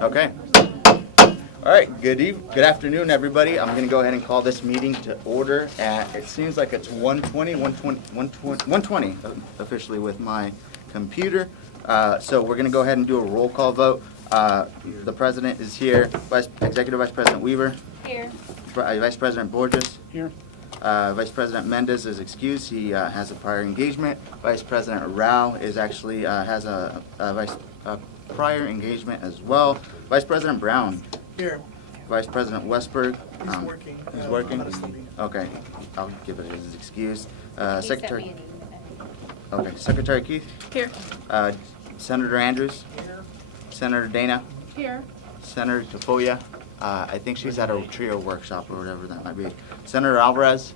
Okay. All right. Good afternoon, everybody. I'm going to go ahead and call this meeting to order at. It seems like it's 1:20 officially with my computer. So we're going to go ahead and do a roll call vote. The president is here. Executive Vice President Weaver. Here. Vice President Borges. Here. Vice President Mendez is excused. He has a prior engagement. Vice President Rao is actually has a prior engagement as well. Vice President Brown. Here. Vice President Westberg. He's working. He's working? Out of study. Okay, I'll give it his excuse. He sent Secretary. me an email. Okay, Secretary Keith. Here. Senator Andrews. Here. Senator Dana. Here. Senator Tafoya. I think she's at a trio workshop or whatever that might be. Senator Alvarez.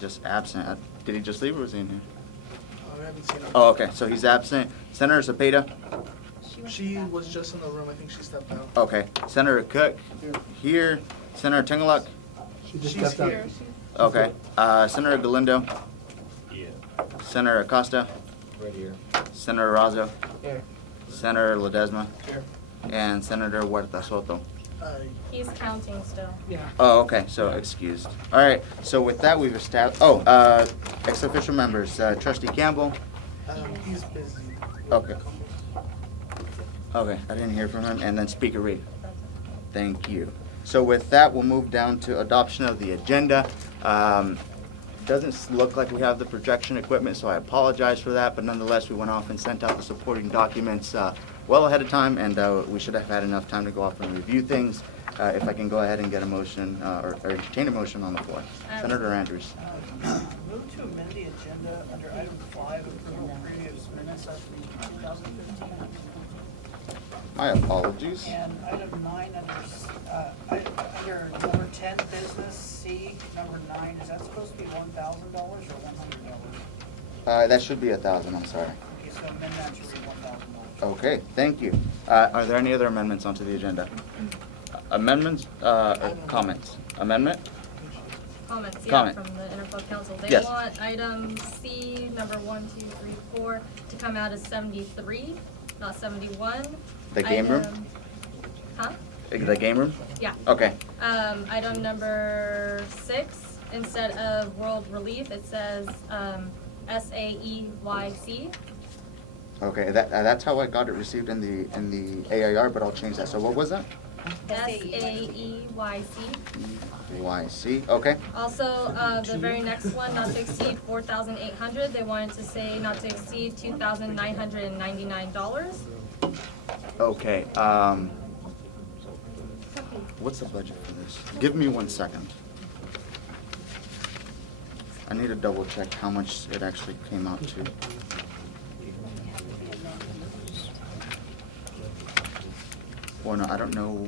Just absent. Did he just leave or was he in here? I haven't seen him. Oh, okay. So he's absent. Senator Cepeda. She was just in the room. I think she stepped out. Okay. Senator Cook. Here. Senator Tingeluk. She's here. Okay. Senator Galindo. Yeah, Senator Acosta. right here. Senator Razo. Here. Senator Ledesma. Here. And Senator Huerta Soto. He's counting still. Yeah. Oh, okay. So excused. All right. So with that, we've established. Ex-official members. Trustee Campbell. He's busy. Okay. Okay. I didn't hear from him. And then Speaker Reed. Thank you. So with that, we'll move down to adoption of the agenda. Doesn't look like we have the projection equipment, so I apologize for that. But nonetheless, we went off and sent out the supporting documents well ahead of time, and we should have had enough time to go off and review things. If I can go ahead and get a motion or entertain a motion on the floor. Senator Andrews. Move to amend the agenda under item 5, approval of previous minutes of the 2015. My apologies. And item 9 under number 10, business, C, number 9, is that supposed to be $1,000 or $100? That should be 1,000, I'm sorry. Okay, so amend that to read $1,000. Okay, thank you. Are there any other amendments onto the agenda? Amendments or comments? Amendment? Comments, yeah, Comment. from the Interclub Council. They Yes. want item C, number 1, 2, 3, 4, to come out as 73, not 71. The game room? Huh? The game room? Yeah. Okay. Item number 6, instead of World Relief, it says SAEYC. Okay, that's how I got it received in the AIR, but I'll change that. So what was that? SAEYC. YC. Okay. Also, the very next one, not to exceed 4,800. They wanted to say not to exceed $2,999. Okay. What's the budget for this? Give me 1 second. I need to double check how much it actually came out to. Well, no, I don't know.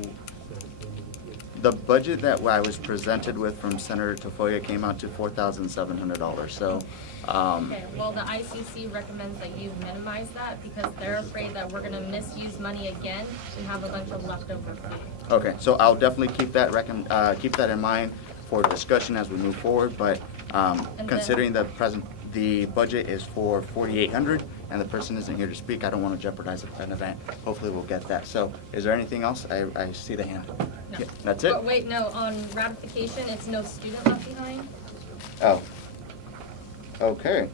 The budget that I was presented with from Senator Tafoya came out to $4,700. So, Okay, well, the ICC recommends that you minimize that because they're afraid that we're gonna misuse money again and have a bunch of leftover food. okay, so I'll definitely keep that in mind for discussion as we move forward. But considering the budget is for 4,800 and the person isn't here to speak, I don't want to jeopardize an event. Hopefully, we'll get that. So, is there anything else? I see the hand. No. Yeah, that's it. But wait, no, on ratification, it's no student left behind. Oh. Okay.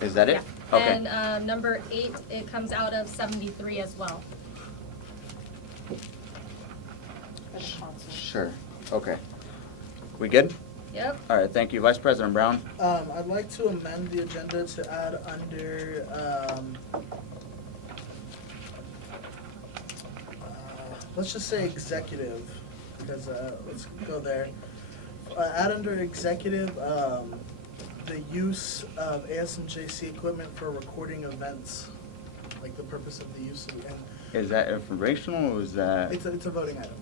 Is that it? Yeah. Okay. And number 8, it comes out of 73 as well. Sure. Okay. We good? Yep. All right. Thank you, Vice President Brown. I'd like to amend the agenda to add under let's just say executive, because let's go there. Add under executive the use of ASMJC equipment for recording events, like the purpose of the use of, and Is that informational or is that? it's a voting item,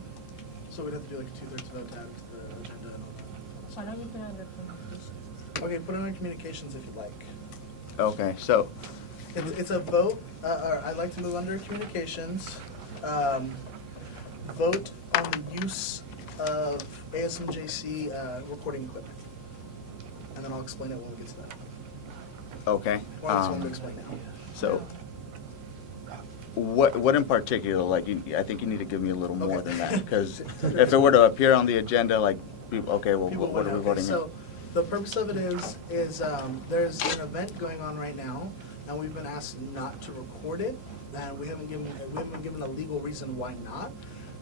so we'd have to do like a 2/3 vote to add to the agenda. Why don't you put it under communications? Okay, put it on communications if you'd like. Okay. So, It's a vote, or I'd like to move under communications, vote on the use of ASMJC recording equipment. And then I'll explain it when we get to that. okay. Or else I want to explain it. So, What in particular, like, I think you need to give me a little more than that, because if it were to appear on the agenda, like, okay, well, People what are we would know. voting on? So the purpose of it is there's an event going on right now, and we've been asked not to record it, and we haven't been given a legal reason why not.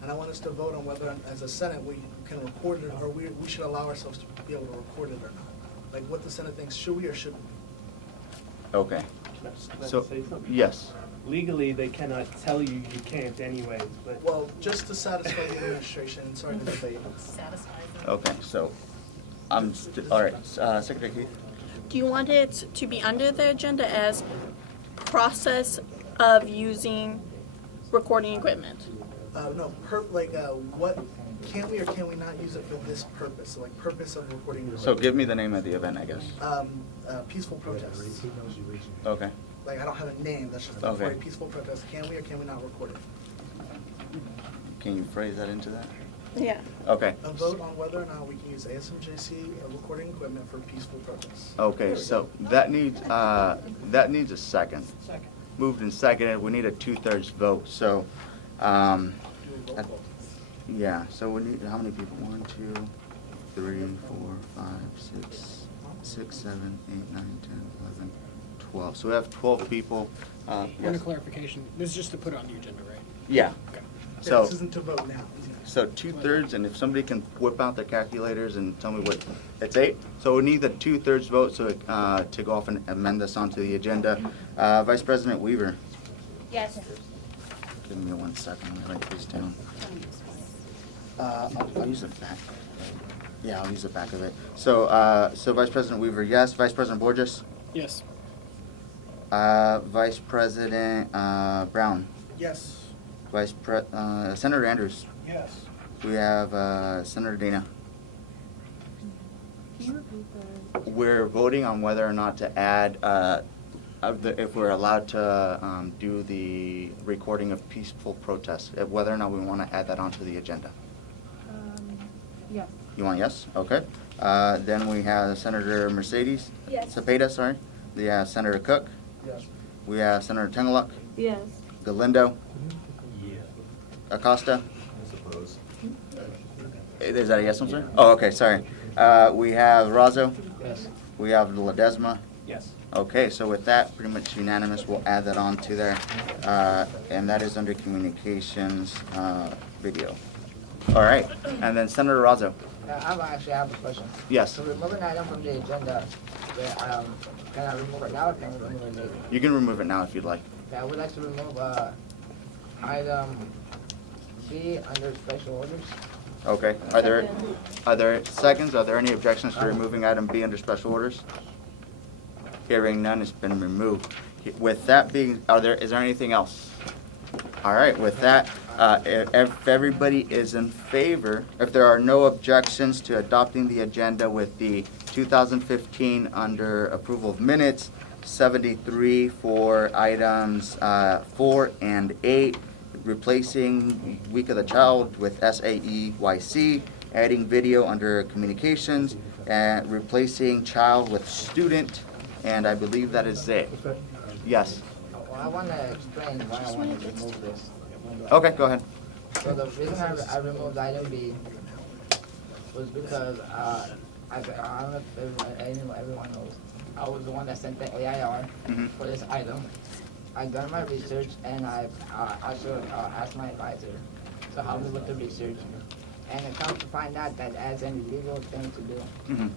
And I want us to vote on whether, as a Senate, we can record it, or we should allow ourselves to be able to record it or not. Like what the Senate thinks, should we or shouldn't we? Okay, Can I so, say something? yes, Legally, they cannot tell you you can't anyways, but Well, just to satisfy the administration, sorry to debate. Satisfies them. okay, so, all right, Secretary Keith? Do you want it to be under the agenda as process of using recording equipment? No, what, can we or can we not use it for this purpose? So like purpose of recording. So give me the name of the event, I guess. Peaceful protests. Okay, Like, I don't have a name, that's just Okay. for a peaceful protest. Can we or can we not record it? can you phrase that into that? Yeah. Okay, A vote on whether or not we can use ASMJC recording equipment for peaceful protests. okay, so that needs a second. Second. Moved and seconded, we need a 2/3 vote, so, Do a roll call. yeah, so we need, how many people? 1, 2, 3, 4, 5, 6, 7, 8, 9, 10, 11, 12. So we have 12 people. Point Yes. of clarification, this is just to put it on the agenda, right? Yeah, Okay. so, This isn't to vote now. so 2/3, and if somebody can whip out their calculators and tell me what, it's 8? So we need the 2/3 vote so, to go off and amend this onto the agenda. Vice President Weaver, Yes. give me 1 second, let me write these down. I'll use the back. Yeah, I'll use the back of it. So, so Vice President Weaver, yes. Vice President Borges? Yes. Vice President Brown? Yes. Senator Andrews? Yes. We have Senator Dana. We're voting on whether or not to add, if we're allowed to do the recording of peaceful protests, whether or not we want to add that onto the agenda. Yes. You want yes? Okay. Then we have Senator Mercedes? Yes. Cepeda, sorry. We have Senator Cook. Yes. We have Senator Tengeluk. Yes. Galindo. yeah. Acosta. Is that a yes, I'm sorry? Oh, okay, sorry. We have Razzo. Yes. We have Ledesma. Yes. Okay, so with that, pretty much unanimous, we'll add that on to there. And that is under communications, video. All right, and then Senator Razzo. I have a question. Yes, To remove an item from the agenda, can I remove it now or can I remove it later? you can remove it now if you'd like. I would like to remove item C under special orders. Okay, are there seconds? Are there any objections to removing item B under special orders? Hearing none, it's been removed. With that being, is there anything else? All right, with that, if everybody is in favor, if there are no objections to adopting the agenda with the 2015 under approval of minutes, 73 for items 4 and 8, replacing Week of the Child with SAEYC, adding video under communications, and replacing child with student, and I believe that is it. Yes. Well, I want to explain why I want to remove this. Okay, go ahead. So the reason I removed item B was because I don't know if everyone knows, I was the one that sent the AIR Mhm. for this item. I done my research and I also asked my advisor to help me with the research. And it comes to find out that that's an illegal thing to do. Mhm.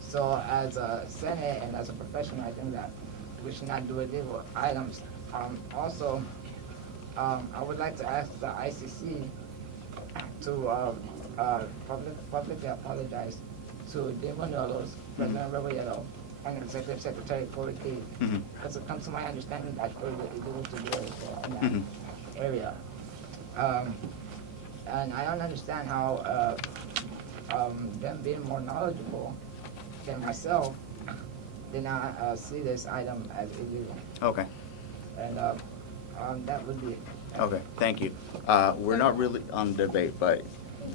So as a Senate and as a professional, I think that we should not do illegal items. Also, I would like to ask the ICC to publicly apologize to Dave Manolos, President Rebolledo, and Executive Secretary Corey Key. Mhm. Because it comes to my understanding that it was illegal to do it in that Mhm. area. And I don't understand how them being more knowledgeable than myself did not see this item as illegal. Okay, And that would be it. okay, thank you. We're not really on debate, but,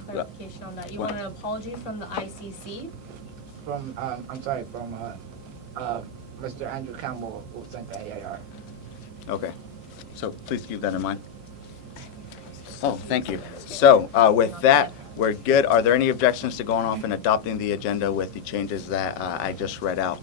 Clarification on that. You What? want an apology from the ICC? From, Mr. Andrew Campbell, who sent the AIR. okay. So please keep that in mind. Oh, thank you. So with that, we're good. Are there any objections to going off and adopting the agenda with the changes that I just read out?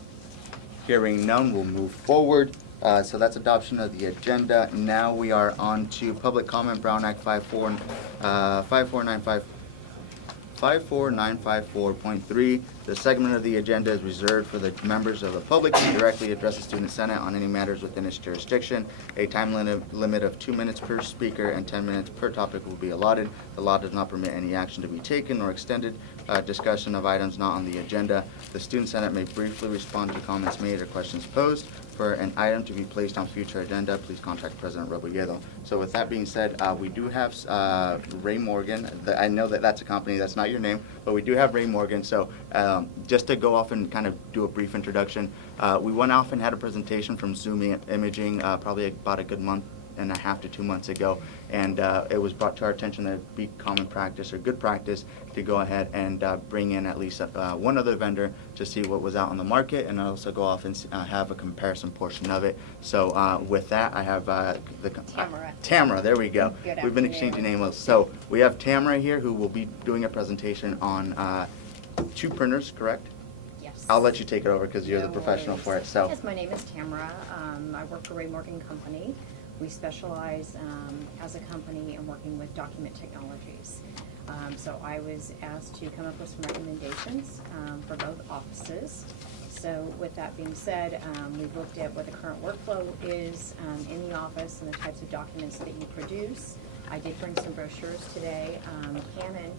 Hearing none, we'll move forward. So that's adoption of the agenda. Now we are on to public comment, Brown Act 54954.3. The segment of the agenda is reserved for the members of the public to directly address the student senate on any matters within its jurisdiction. A time limit of 2 minutes per speaker and 10 minutes per topic will be allotted. The law does not permit any action to be taken or extended discussion of items not on the agenda. The student senate may briefly respond to comments made or questions posed. For an item to be placed on future agenda, please contact President Robledo. So with that being said, we do have Ray Morgan. I know that that's a company, that's not your name, but we do have Ray Morgan. So just to go off and kind of do a brief introduction, we went off and had a presentation from Zoom Imaging probably about a good month and a half to 2 months ago, and it was brought to our attention that it'd be common practice or good practice to go ahead and bring in at least one other vendor to see what was out on the market, and also go off and have a comparison portion of it. So with that, I have Tamara. Tamara, there we go. Good We've been afternoon. exchanging names. So we have Tamara here who will be doing a presentation on 2 printers, correct? Yes. I'll let you take it over because you're the No professional worries. for it. So Yes, my name is Tamara. I work for Ray Morgan Company. We specialize as a company in working with document technologies. So I was asked to come up with some recommendations for both offices. So with that being said, we've looked at what the current workflow is in the office and the types of documents that you produce. I did bring some brochures today. Canon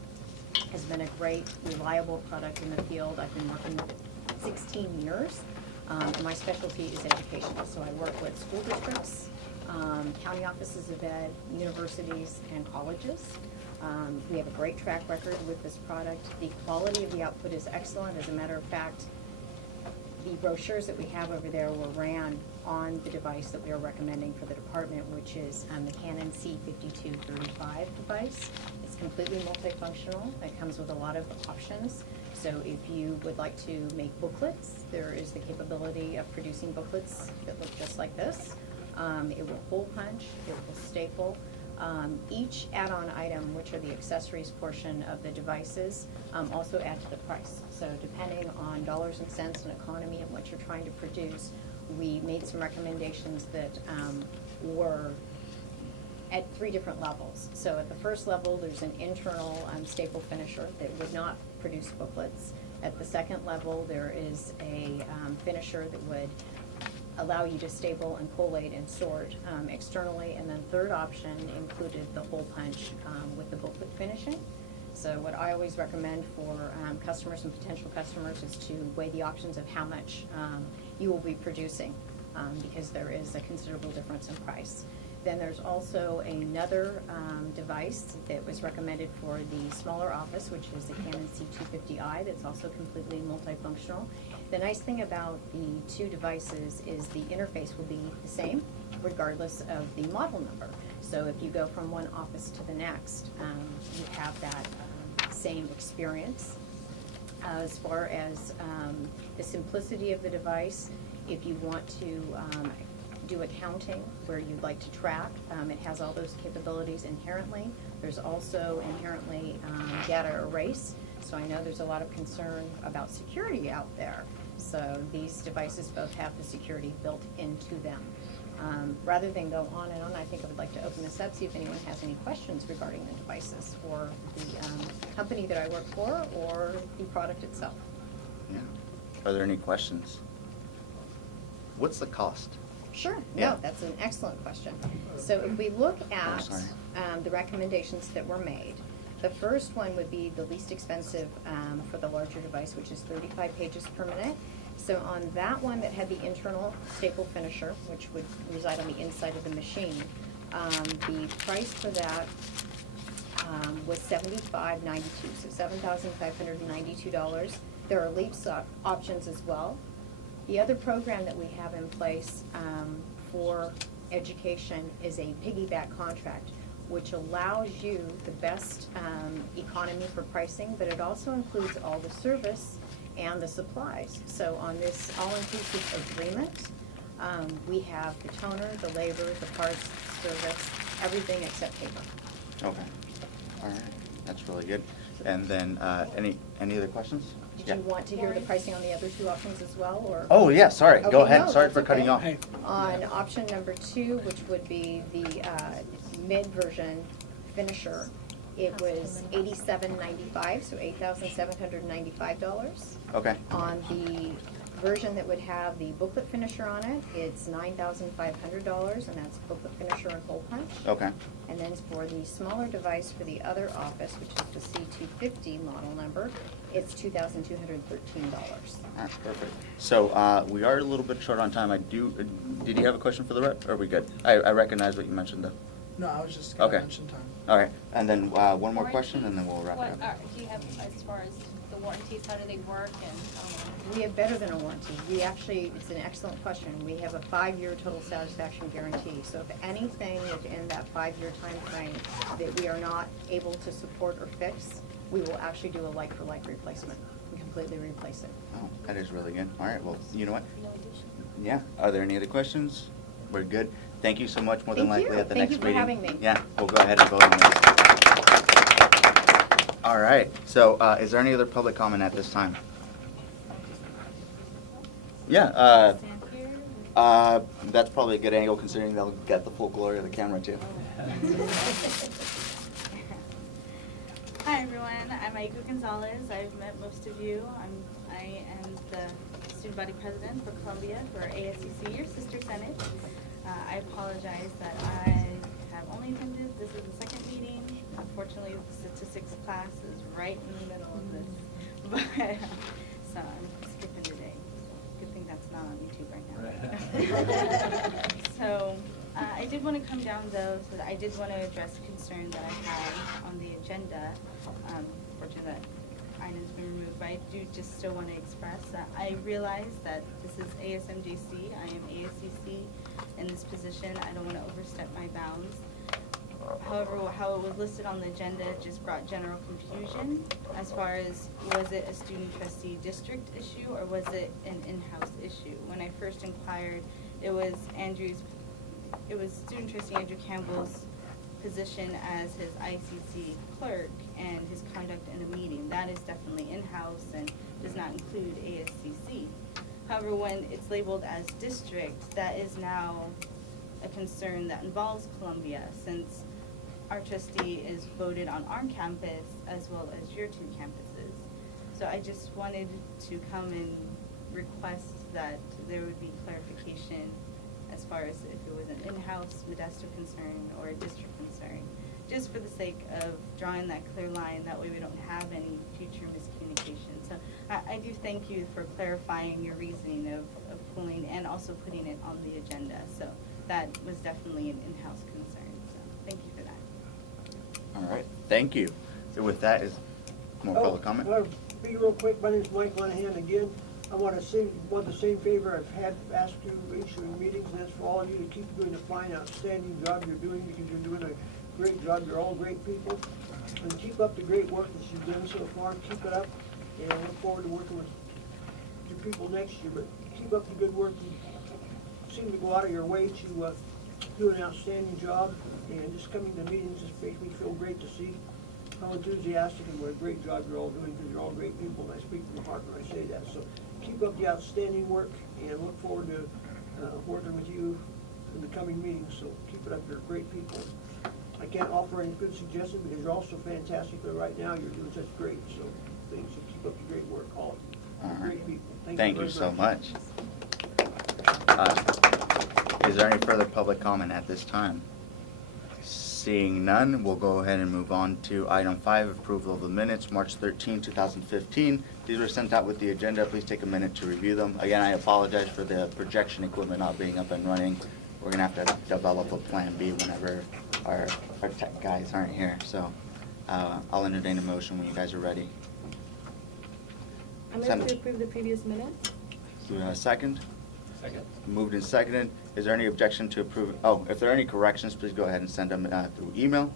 has been a great, reliable product in the field. I've been working with it 16 years. And my specialty is education. So I work with school districts, county offices of ed, universities, and colleges. We have a great track record with this product. The quality of the output is excellent. As a matter of fact, the brochures that we have over there were ran on the device that we are recommending for the department, which is the Canon C5235 device. It's completely multifunctional. It comes with a lot of options. So if you would like to make booklets, there is the capability of producing booklets that look just like this. It will hole punch, it will staple. Each add-on item, which are the accessories portion of the devices, also add to the price. So depending on dollars and cents and economy and what you're trying to produce, we made some recommendations that were at 3 different levels. So at the first level, there's an internal staple finisher that would not produce booklets. At the second level, there is a finisher that would allow you to staple and collate and sort externally. And then third option included the hole punch with the booklet finishing. So what I always recommend for customers and potential customers is to weigh the options of how much you will be producing because there is a considerable difference in price. Then there's also another device that was recommended for the smaller office, which is the Canon C250i, that's also completely multifunctional. The nice thing about the 2 devices is the interface will be the same regardless of the model number. So if you go from one office to the next, you have that same experience. As far as the simplicity of the device, if you want to do accounting where you'd like to track, it has all those capabilities inherently. There's also inherently data erase. So I know there's a lot of concern about security out there. So these devices both have the security built into them. Rather than go on and on, I think I would like to open this up, see if anyone has any questions regarding the devices or the company that I work for or the product itself. yeah. Are there any questions? What's the cost? Sure, Yeah. no, that's an excellent question. So if we look at sorry. the recommendations that were made, the first one would be the least expensive for the larger device, which is 35 pages per minute. So on that one that had the internal staple finisher, which would reside on the inside of the machine, the price for that was $75.92, so $7,592. There are lease options as well. The other program that we have in place for education is a piggyback contract, which allows you the best economy for pricing, but it also includes all the service and the supplies. So on this all-inclusive agreement, We have the toner, the labor, the parts, service, everything except paper. Okay. All right. That's really good. And then, any other questions? Did Yeah. you want to hear the pricing on the other two options as well, or? Oh, yeah, sorry. Go Okay, ahead. no, Sorry that's for cutting you off. Hey, On option number 2, which would be the mid version finisher, it was $87.95, so $8,795. Okay. On the version that would have the booklet finisher on it, it's $9,500, and that's booklet finisher and hole punch. Okay. And then for the smaller device for the other office, which is the C250 model number, it's $2,213. That's perfect. So, we are a little bit short on time. Did you have a question for the rep? Or are we good? I recognize what you mentioned though. No, I was just gonna Okay. mention time. All right. And then, one more question and then we'll wrap What it up. do you have as far as the warranties, how do they work and, We have better than a warranty. We actually, it's an excellent question. We have a 5-year total satisfaction guarantee. So if anything within that 5-year time frame that we are not able to support or fix, we will actually do a like-for-like replacement and completely replace it. Oh, that is really good. All right. Well, you know what? Yeah. Are there any other questions? We're good. Thank you so much. More than Thank you. likely at the Thank next you for meeting. having me. Yeah. We'll go ahead and vote on this. All right. So, is there any other public comment at this time? Yeah. That's probably a good angle considering they'll get the full glory of the camera too. Hi everyone, I'm Aiko Gonzalez. I've met most of you. I am the student body president for Columbia for ASCC, your sister senate. I apologize that I have only attended, this is the second meeting. Unfortunately, the statistics class is right in the middle of this. But, so I'm skipping today. Good thing that's not on YouTube right now. So, I did want to come down though, so that I did want to address a concern that I had on the agenda. Fortunately, that item's been removed, but I do just still want to express that I realize that this is ASMJC. I am ASCC in this position. I don't want to overstep my bounds. However, how it was listed on the agenda just brought general confusion as far as was it a student trustee district issue or was it an in-house issue? When I first inquired, it was student trustee Andrew Campbell's position as his ICC clerk and his conduct in a meeting. That is definitely in-house and does not include ASCC. However, when it's labeled as district, that is now a concern that involves Columbia, since our trustee is voted on our campus as well as your 2 campuses. So I just wanted to come and request that there would be clarification as far as if it was an in-house Modesto concern or a district concern, just for the sake of drawing that clear line, that way we don't have any future miscommunication. So I do thank you for clarifying your reasoning of pulling and also putting it on the agenda. So that was definitely an in-house concern, so thank you for that. All right. Thank you. So with that is more public comment. I want to be real quick. My name's Mike Monahan again. I want the same favor I've had asked you each of the meetings, and that's for all of you to keep doing the fine, outstanding job you're doing, because you're doing a great job. You're all great people. And keep up the great work that you've done so far. Keep it up, and I look forward to working with your people next year. But keep up the good work. You seem to go out of your way to do an outstanding job, and just coming to meetings just makes me feel great to see how enthusiastic and what a great job you're all doing, because you're all great people, and I speak from the heart when I say that. So keep up the outstanding work, and look forward to working with you in the coming meetings. So keep it up. You're great people. I can't offer any good suggestions because you're all so fantastic, but right now you're doing such great. So thanks. So keep up the great work, all of you. All right. Great people. Thank you so much. Is there any further public comment at this time? Seeing none, we'll go ahead and move on to item 5, approval of the minutes, March 13, 2015. These were sent out with the agenda. Please take a minute to review them. Again, I apologize for the projection equipment not being up and running. We're going to have to develop a plan B whenever our tech guys aren't here. So I'll entertain a motion when you guys are ready. I move to approve the previous minutes. Do we have a second? Second. Moved and seconded. Is there any objection to approve? Oh, if there are any corrections, please go ahead and send them through email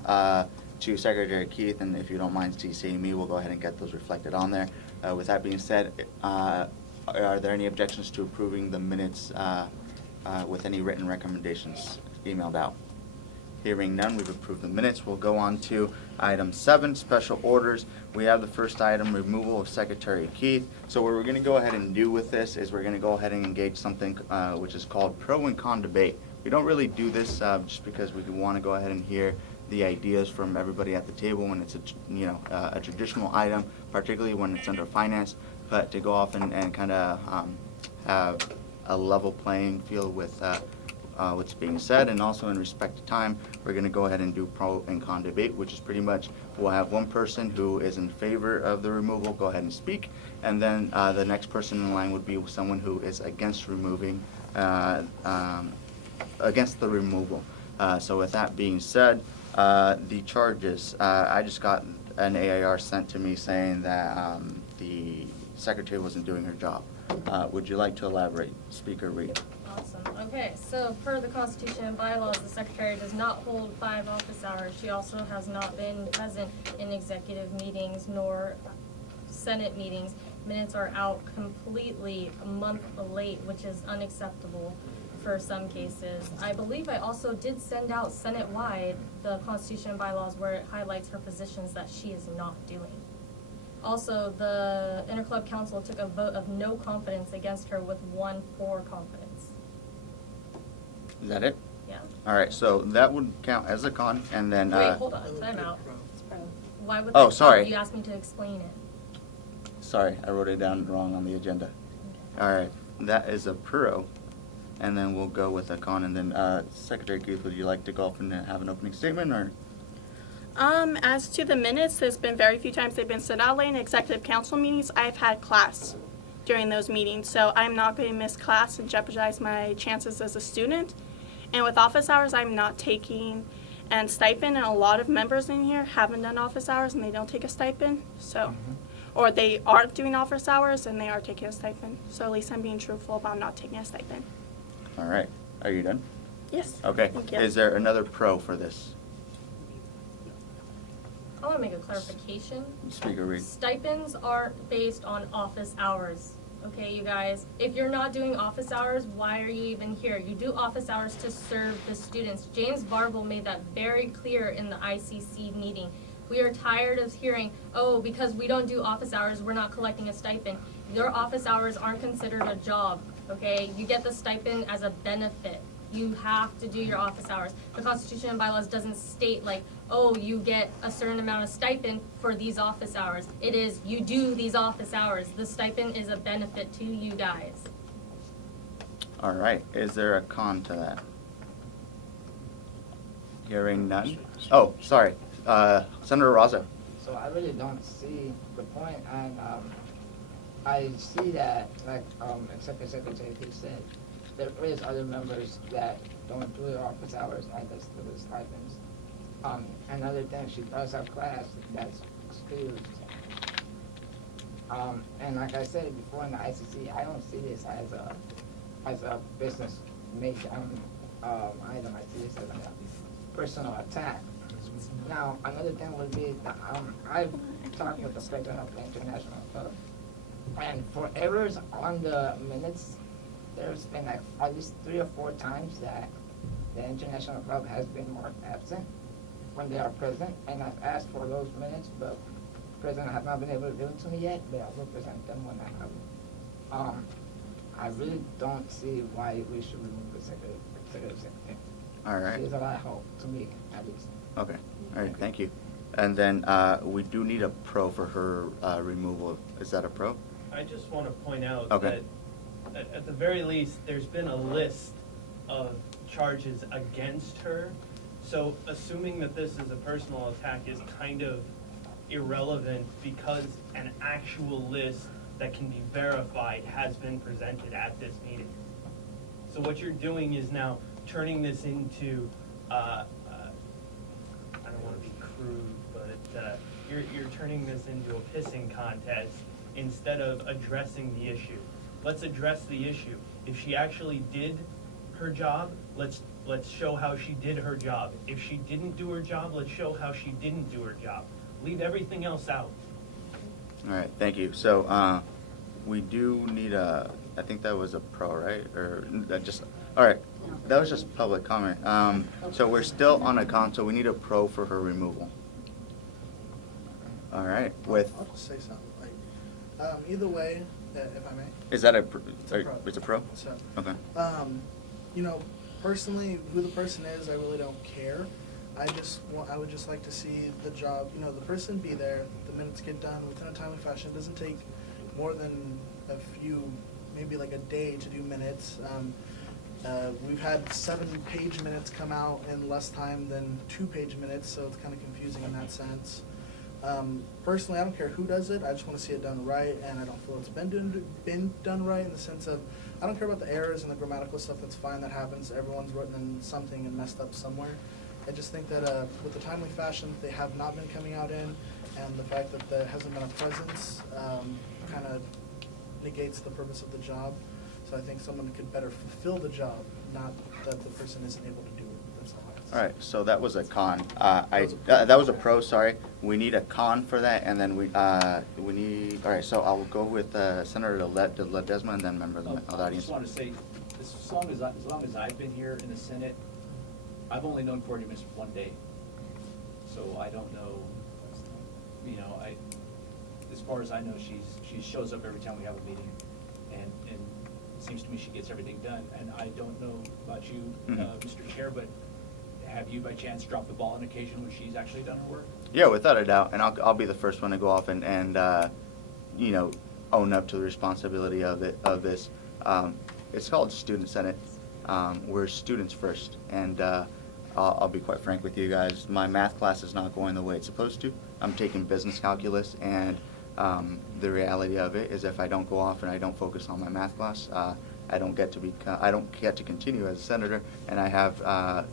to Secretary Keith, and if you don't mind CCing me, we'll go ahead and get those reflected on there. With that being said, are there any objections to approving the minutes with any written recommendations emailed out? Hearing none, we've approved the minutes. We'll go on to item 7, special orders. We have the first item, removal of Secretary Keith. So what we're going to go ahead and do with this is we're going to go ahead and engage something which is called pro and con debate. We don't really do this just because we want to go ahead and hear the ideas from everybody at the table when it's a traditional item, particularly when it's under finance, but to go off and kind of have a level playing field with what's being said, and also in respect to time, we're going to go ahead and do pro and con debate, which is pretty much we'll have one person who is in favor of the removal go ahead and speak, and then the next person in line would be someone who is against removing, against the removal. So with that being said, the charges, I just got an AIR sent to me saying that the secretary wasn't doing her job. Would you like to elaborate, Speaker Reed? Awesome. Okay, so per the Constitution and bylaws, the secretary does not hold 5 office hours. She also has not been present in executive meetings nor Senate meetings. Minutes are out completely a month late, which is unacceptable for some cases. I believe I also did send out Senate-wide the Constitution and bylaws where it highlights her positions that she is not doing. Also, the Interclub Council took a vote of no confidence against her with 1 for confidence. Is that it? Yeah. All right, so that would count as a con, and then. Wait, hold on, time out. Why would Oh, that sorry. count? You asked me to explain it. Sorry, I wrote it down wrong on the agenda. All right, that is a pro, and then we'll go with a con, and then Secretary Keith, would you like to go up and have an opening statement, or? As to the minutes, there's been very few times they've been sent out late in executive council meetings. I've had class during those meetings, so I'm not going to miss class and jeopardize my chances as a student. And with office hours, I'm not taking a stipend, and a lot of members in here haven't done office hours and they don't take a stipend. So, or they aren't doing office hours and they are taking a stipend. So at least I'm being truthful about not taking a stipend. All right, are you done? Yes. Okay, Thank you. is there another pro for this? I want to make a clarification. Speaker Reed. Stipends aren't based on office hours. Okay, you guys, if you're not doing office hours, why are you even here? You do office hours to serve the students. James Varvel made that very clear in the ICC meeting. We are tired of hearing, oh, because we don't do office hours, we're not collecting a stipend. Your office hours aren't considered a job, okay? You get the stipend as a benefit. You have to do your office hours. The Constitution and bylaws doesn't state like, oh, you get a certain amount of stipend for these office hours. It is, you do these office hours. The stipend is a benefit to you guys. All right, is there a con to that? Hearing none? Oh, sorry, Senator Raza. So I really don't see the point, and I see that, like Executive Secretary Keith said, there is other members that don't do their office hours and that's for the stipends. Another thing, she does have class that's excused. And like I said before in the ICC, I don't see this as a business major item. I see this as a personal attack. Now, another thing would be, I've talked with the president of the International Club, and for errors on the minutes, there's been like at least 3 or 4 times that the International Club has been marked absent when they are present, and I've asked for those minutes, but the president has not been able to give it to me yet, but I will present them when I have them. I really don't see why we should remove the secretary. All right. There's a lot of hope, to me, at least. Okay, all right, thank you. And then we do need a pro for her removal. Is that a pro? I just want to point out Okay. that at the very least, there's been a list of charges against her. So assuming that this is a personal attack is kind of irrelevant because an actual list that can be verified has been presented at this meeting. So what you're doing is now turning this into, I don't want to be crude, but you're turning this into a pissing contest instead of addressing the issue. Let's address the issue. If she actually did her job, let's show how she did her job. If she didn't do her job, let's show how she didn't do her job. Leave everything else out. All right, thank you. So we do need I think that was a pro, right? Or just All right, that was just public comment. So we're still on a con, so we need a pro for her removal. All right, with, I'll just say something, like, either way, if I may. is that It's a pro. it's a pro? So, Okay. you know, personally, who the person is, I really don't care. I would just like to see the job, you know, the person be there, the minutes get done within a timely fashion. It doesn't take more than a few, maybe like a day to do minutes. We've had 7-page minutes come out in less time than 2-page minutes, so it's kind of confusing in that sense. Personally, I don't care who does it. I just want to see it done right, and I don't feel it's been done right in the sense of I don't care about the errors and the grammatical stuff. That's fine. That happens. Everyone's written in something and messed up somewhere. I just think that with the timely fashion they have not been coming out in, and the fact that there hasn't been a presence kind of negates the purpose of the job. So I think someone could better fulfill the job, not that the person isn't able to do it. That's all I have to say. All right, so that was a con. That was a pro, sorry. We need a con for that, and then we need, all right, so I'll go with Senator Ledesma and then member of the I audience. just want to say, as long as I've been here in the Senate, I've only known Courtney Miss 1 day. So I don't know, you know, as far as I know, she shows up every time we have a meeting, and it seems to me she gets everything done. And I don't know about you, Mr. Chair, but have you by chance dropped the ball on occasion when she's actually done her work? Yeah, without a doubt, and I'll be the first one to go off and you know, own up to the responsibility of this. It's called Student Senate. We're students first, and I'll be quite frank with you guys. My math class is not going the way it's supposed to. I'm taking business calculus, and the reality of it is, if I don't go off and I don't focus on my math class, I don't get to continue as a senator, and I have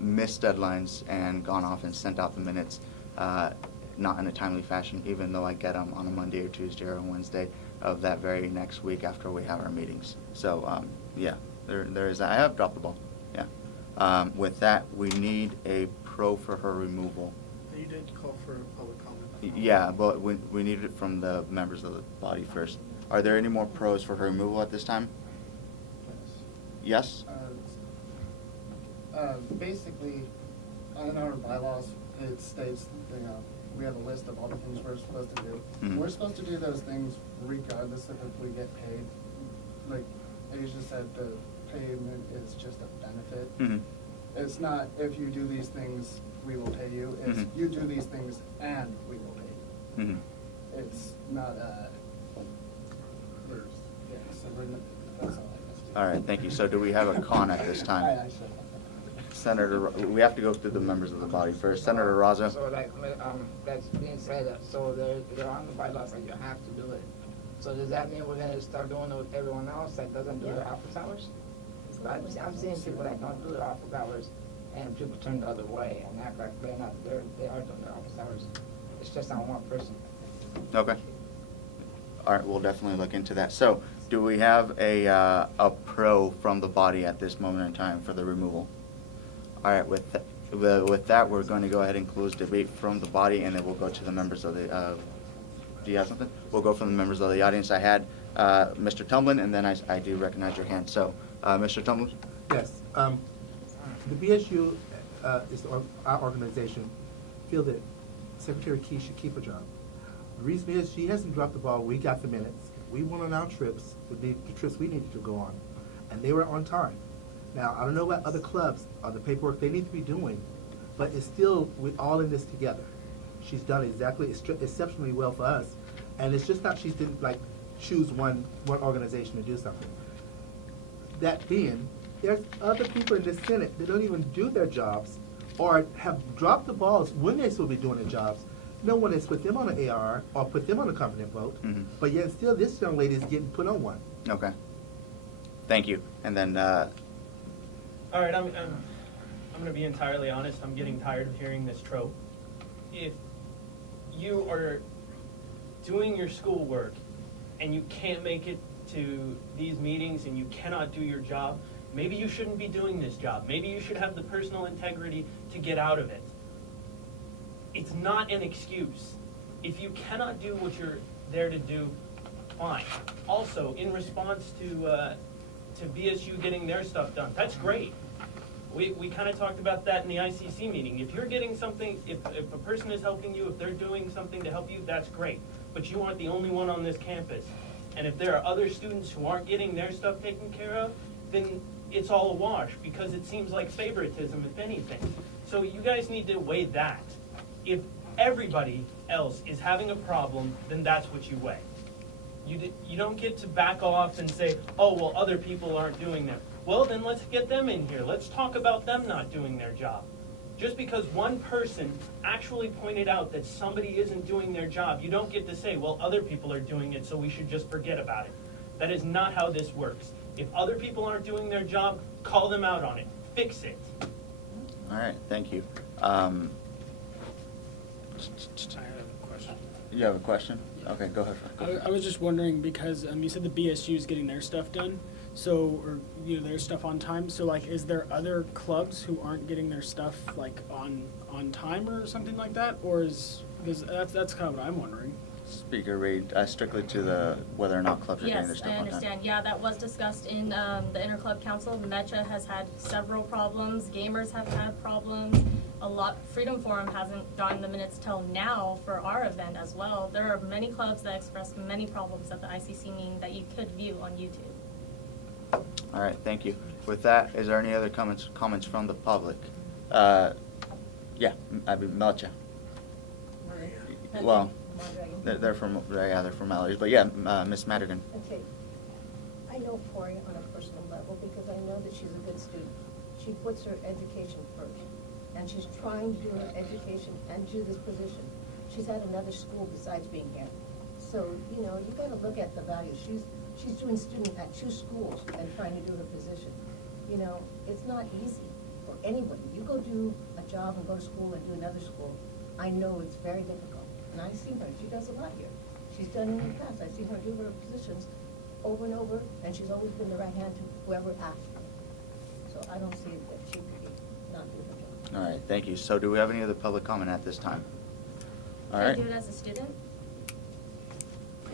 missed deadlines and gone off and sent out the minutes not in a timely fashion, even though I get them on a Monday or Tuesday or a Wednesday of that very next week after we have our meetings. So yeah, there is that. I have dropped the ball. Yeah. With that, we need a pro for her removal. You did call for public comment. Yeah, but we need it from the members of the body first. Are there any more pros for her removal at this time? Yes? Basically, in our bylaws, it states, you know, we have a list of all the things we're supposed to do. Mhm. We're supposed to do those things regardless of if we get paid. Like Asia said, the payment is just a benefit. Mhm. It's not, if you do these things, we will pay you. It's, you do these things and we will pay you. Mhm. It's not yeah, so that's all I guess. All right, thank you. So do we have a con at this time? Senator, we have to go through the members of the body first. Senator Raza? So like, that's being said, so they're on the bylaws that you have to do it. So does that mean we're gonna start doing it with everyone else that doesn't do their office hours? I'm seeing people that don't do their office hours, and people turn the other way and act like they are doing their office hours. It's just on one person. Okay. All right, we'll definitely look into that. So do we have a pro from the body at this moment in time for the removal? All right, with that, we're going to go ahead and close debate from the body, and then we'll go to the members of the, do you have something? We'll go from the members of the audience. I had Mr. Tumblin, and then I do recognize your hand. So, Mr. Tumblin? Yes. The BSU is our organization. Feel that Secretary Key should keep her job. The reason is she hasn't dropped the ball. We got the minutes. We went on our trips, the trips we needed to go on, and they were on time. Now, I don't know what other clubs or the paperwork they need to be doing, but it's still, we're all in this together. She's done exceptionally well for us, and it's just not she didn't like choose one organization to do something. That being, there's other people in the Senate that don't even do their jobs or have dropped the balls when they're supposed to be doing their jobs. No one has put them on an AR or put them on a confident vote, but yet still this young lady is getting put on one. Okay. Thank you. And then, All right, I'm going to be entirely honest. I'm getting tired of hearing this trope. If you are doing your schoolwork and you can't make it to these meetings and you cannot do your job, maybe you shouldn't be doing this job. Maybe you should have the personal integrity to get out of it. It's not an excuse. If you cannot do what you're there to do, fine. Also, in response to to BSU getting their stuff done. That's great. We kind of talked about that in the ICC meeting. If you're getting something, if a person is helping you, if they're doing something to help you, that's great. But you aren't the only one on this campus. And if there are other students who aren't getting their stuff taken care of, then it's all a wash, because it seems like favoritism, if anything. So you guys need to weigh that. If everybody else is having a problem, then that's what you weigh. You don't get to back off and say, oh, well, other people aren't doing that. Well, then let's get them in here. Let's talk about them not doing their job. Just because one person actually pointed out that somebody isn't doing their job, you don't get to say, well, other people are doing it, so we should just forget about it. That is not how this works. If other people aren't doing their job, call them out on it. Fix it. All right, thank you. I have a question. You have a question? Okay, go ahead. Frank. I was just wondering because you said the BSU is getting their stuff done, so or their stuff on time. So like, is there other clubs who aren't getting their stuff like on time or something like that, or is because that's kind of what I'm wondering. Speaker read strictly to the whether or not clubs are getting their Yes, stuff I on time. understand. Yeah, that was discussed in the Interclub Council. Mecha has had several problems. Gamers have had problems. Freedom Forum hasn't gotten the minutes till now for our event as well. There are many clubs that expressed many problems at the ICC meeting that you could view on YouTube. All right, thank you. With that, is there any other comments from the public? Yeah, I mean, Melcha. Well, they're from Mallory's, but yeah, Miss Madigan. Okay. I know Corey on a personal level because I know that she's a good student. She puts her education first, and she's trying to do her education and do this position. She's at another school besides being here. So, you gotta look at the value. She's doing student at 2 schools and trying to do her position. It's not easy for anybody. You go do a job and go to school and do another school. I know it's very difficult. And I've seen her, she does a lot here. She's done it in the past. I've seen her do her positions over and over, and she's always been the right hand to whoever asked her. So I don't see that she could not do her job. All right, thank you. So do we have any other public comment at this time? All Can right. I do it as a student?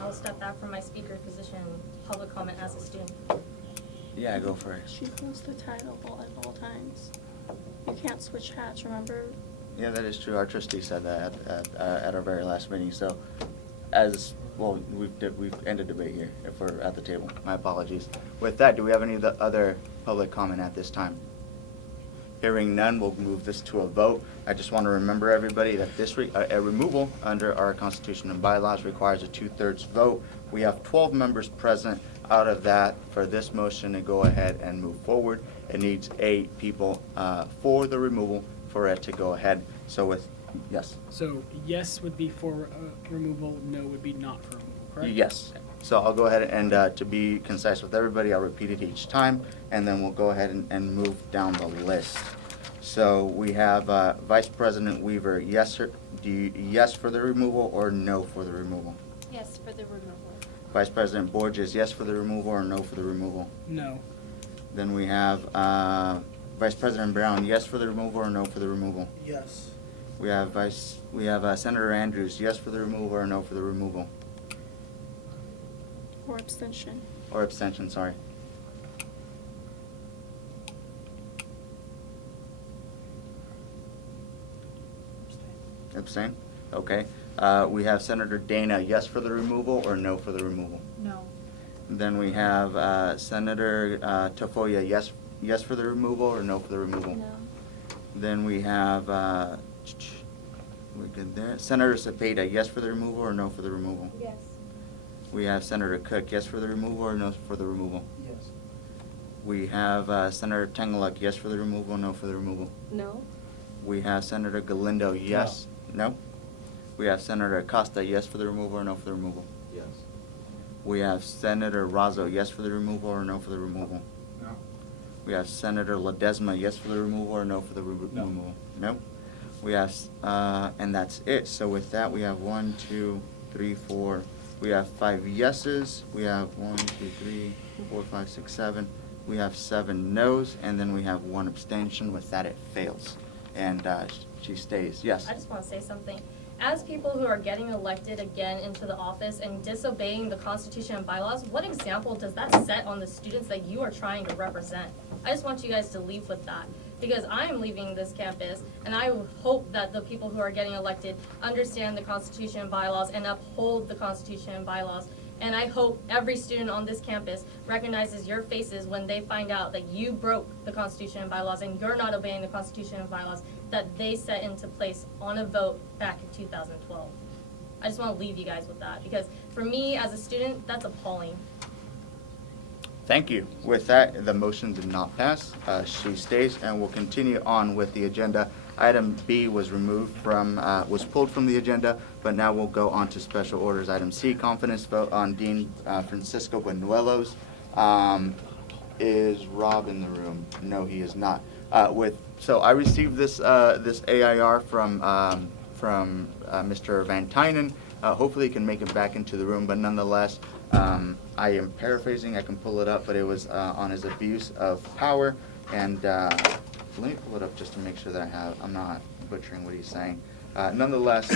I'll step back from my speaker position, public comment as a student. Yeah, go for it. She holds the title at all times. You can't switch hats, remember? Yeah, that is true. Our trustee said that at our very last meeting. So, we've ended debate here if we're at the table. My apologies. With that, do we have any other public comment at this time? Hearing none, we'll move this to a vote. I just want to remember everybody that a removal under our Constitution and bylaws requires a 2/3 vote. We have 12 members present. Out of that, for this motion to go ahead and move forward, it needs 8 people for the removal for it to go ahead. So yes. So yes would be for removal, no would be not for removal, correct? Yes. So I'll go ahead and to be concise with everybody, I'll repeat it each time, and then we'll go ahead and move down the list. So we have Vice President Weaver, yes for the removal or no for the removal? Yes, for the removal. Vice President Borges, yes for the removal or no for the removal? No. Then we have Vice President Brown, yes for the removal or no for the removal? Yes. We have Senator Andrews, yes for the removal or no for the removal? Or abstention. Or abstention, sorry. Abstain? Okay. We have Senator Dana, yes for the removal or no for the removal? No. Then we have Senator Tafoya, yes for the removal or no for the removal? No. Then we have, we good there. Senator Cepeda, yes for the removal or no for the removal? Yes. We have Senator Cook, yes for the removal or no for the removal? Yes. We have Senator Tengeluk, yes for the removal, no for the removal? No. We have Senator Galindo, yes? No? We have Senator Acosta, yes for the removal or no for the removal? Yes. We have Senator Razzo, yes for the removal or no for the removal? No. We have Senator Ledesma, yes for the removal or no for the removal? No. We have, and that's it. So with that, we have 1, 2, 3, 4. We have 5 yeses. We have 1, 2, 3, 4, 5, 6, 7. We have 7 noes, and then we have 1 abstention. With that, it fails. And she stays. Yes. I just want to say something. As people who are getting elected again into the office and disobeying the Constitution and bylaws, what example does that set on the students that you are trying to represent? I just want you guys to leave with that, because I am leaving this campus, and I hope that the people who are getting elected understand the Constitution and bylaws and uphold the Constitution and bylaws. And I hope every student on this campus recognizes your faces when they find out that you broke the Constitution and bylaws and you're not obeying the Constitution and bylaws that they set into place on a vote back in 2012. I just want to leave you guys with that, because for me as a student, that's appalling. Thank you. With that, the motion did not pass. She stays, and we'll continue on with the agenda. Item B was removed from, was pulled from the agenda, but now we'll go on to special orders. Item C, confidence vote on Dean Francisco Buñuelos. Is Rob in the room? No, he is not. So I received this this AIR from Mr. Van Tynen. Hopefully he can make it back into the room, but nonetheless, I am paraphrasing. I can pull it up, but it was on his abuse of power. And let me pull it up just to make sure that I'm not butchering what he's saying. Nonetheless,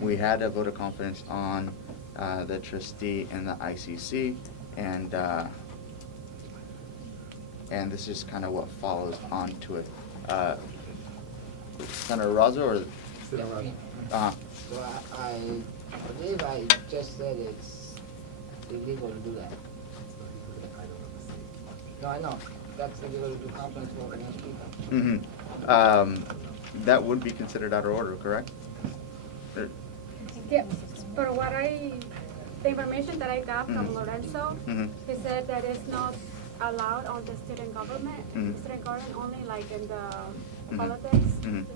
we had a vote of confidence on the trustee and the ICC, and this is kind of what follows onto it. Senator Razo, or? So I believe I just said it's illegal to do that. No, I know. That's illegal to do conference vote against people. Mm-hmm. That would be considered out of order, correct? Yeah, but the information that I got from Lorenzo, he said that it's not allowed on the student government. Student government only like in the politics. And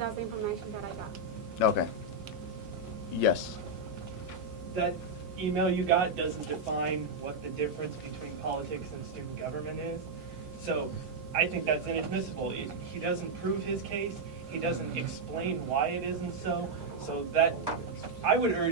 that's the information that I got. Okay. Yes. That email you got doesn't define what the difference between politics and student government is. So I think that's inadmissible. He doesn't prove his case. He doesn't explain why it isn't so. So that, I would urge